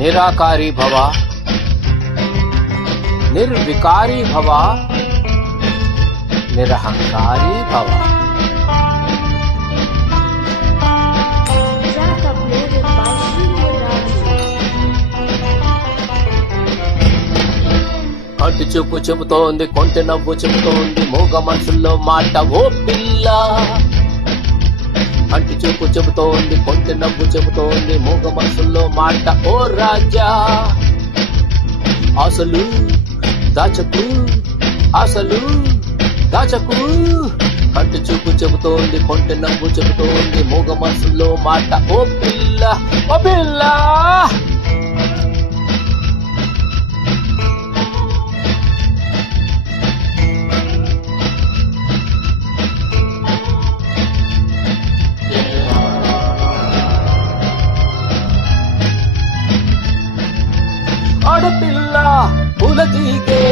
నిరాకారి భవ, నిర్వికారి భవ, నిరహంకారి భవ. కంటి చూపు చెబుతోంది, కొంటె నవ్వు చెబుతోంది, మూగ మనసుల్లో మాట ఓ పిల్ల. కంటి చూపు చెబుతోంది, కొంటె నవ్వు చెబుతోంది, మూగ మనసుల్లో మాట ఓ రాజా. ఆశలు దాచకు, ఆశలు దాచకు. కంటి చూపు చెబుతోంది, కొంటె నవ్వు చెబుతోంది, మూగ మనసుల్లో మాట ఓ పిల్ల, ఓ పిల్ల. ఆడపిల్ల పూల తీగే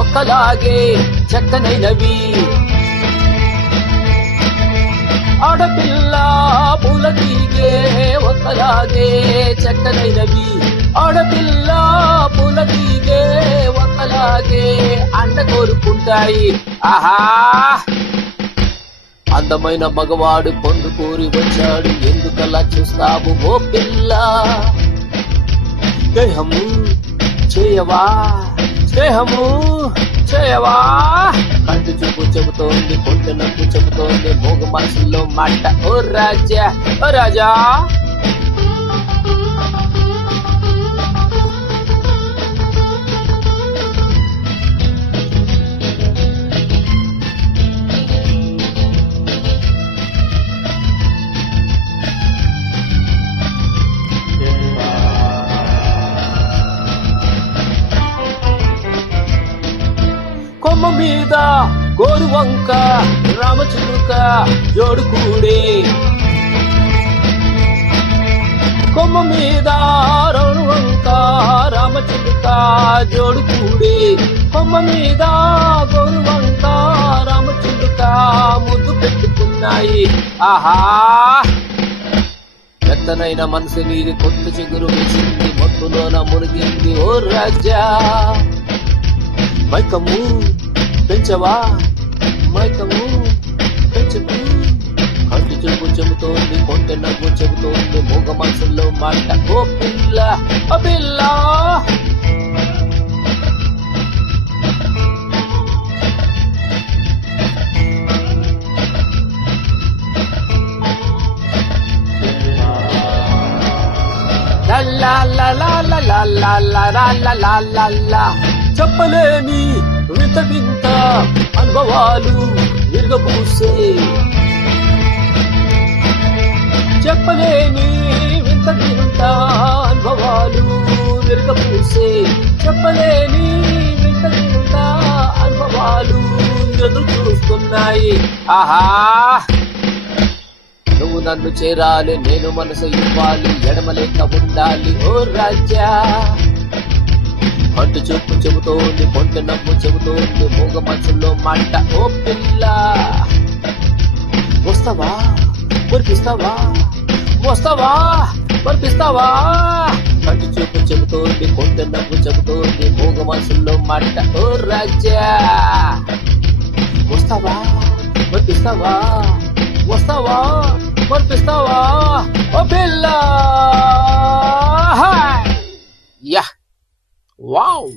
ఒక్కలాగే చక్కనైనవి, ఆడపిల్ల పూల తీగే ఒక్కలాగే చక్కనైనవి, ఆడపిల్ల పూల తీగే ఒక్కలాగే అండ కోరుకుంటాయి. ఆహా, అందమైన మగవాడు పొందు కోరి వచ్చాడు, ఎందుకలా చూస్తావు ఓ పిల్ల? స్నేహము చేయవా, స్నేహము చేయవా. కంటి చూపు చెబుతోంది, కొంటె నవ్వు చెబుతోంది, మూగ మనసుల్లో మాట ఓ రాజా, ఓ రాజా. కొమ్మ మీద గోరువంక రామచిలుక జోడు కూడే, కొమ్మ మీద గోరువంక రామచిలుక జోడు కూడే, కొమ్మ మీద గోరువంక రామచిలుక ముద్దు పెట్టుకున్నాయి. ఆహా, మెత్తనైన మనసు నీది, కొత్త చిగురు వేసింది, మత్తులోన మునిగింది ఓ రాజా. మైకము పెంచవా, మైకము పెంచకు. కంటి చూపు చెబుతోంది, కొంటె నవ్వు చెబుతోంది, మూగ మనసుల్లో మాట ఓ పిల్ల, ఓ పిల్ల. చెప్పలేని వింత వింత అనుభవాలు విరగబూసే, చెప్పలేని వింత వింత అనుభవాలు విరగబూసే, చెప్పలేని వింత వింత అనుభవాలు ఎదురు చూస్తున్నాయి. ఆహా, నువ్వు నన్ను చేరాలి, నేను మనసు ఇవ్వాలి, ఎడమలేక ఉండాలి ఓ రాజా. కంటి చూపు చెబుతోంది, కొంటె నవ్వు చెబుతోంది, మూగ మనసుల్లో మాట ఓ పిల్ల. వస్తావా మురిపిస్తావా, వస్తావా మురిపిస్తావా. కంటి చూపు చెబుతోంది, కొంటె నవ్వు చెబుతోంది, మూగ మనసుల్లో మాట ఓ రాజా. వస్తావా మురిపిస్తావా, వస్తావా మురిపిస్తావా ఓ పిల్ల. Yeah, wow.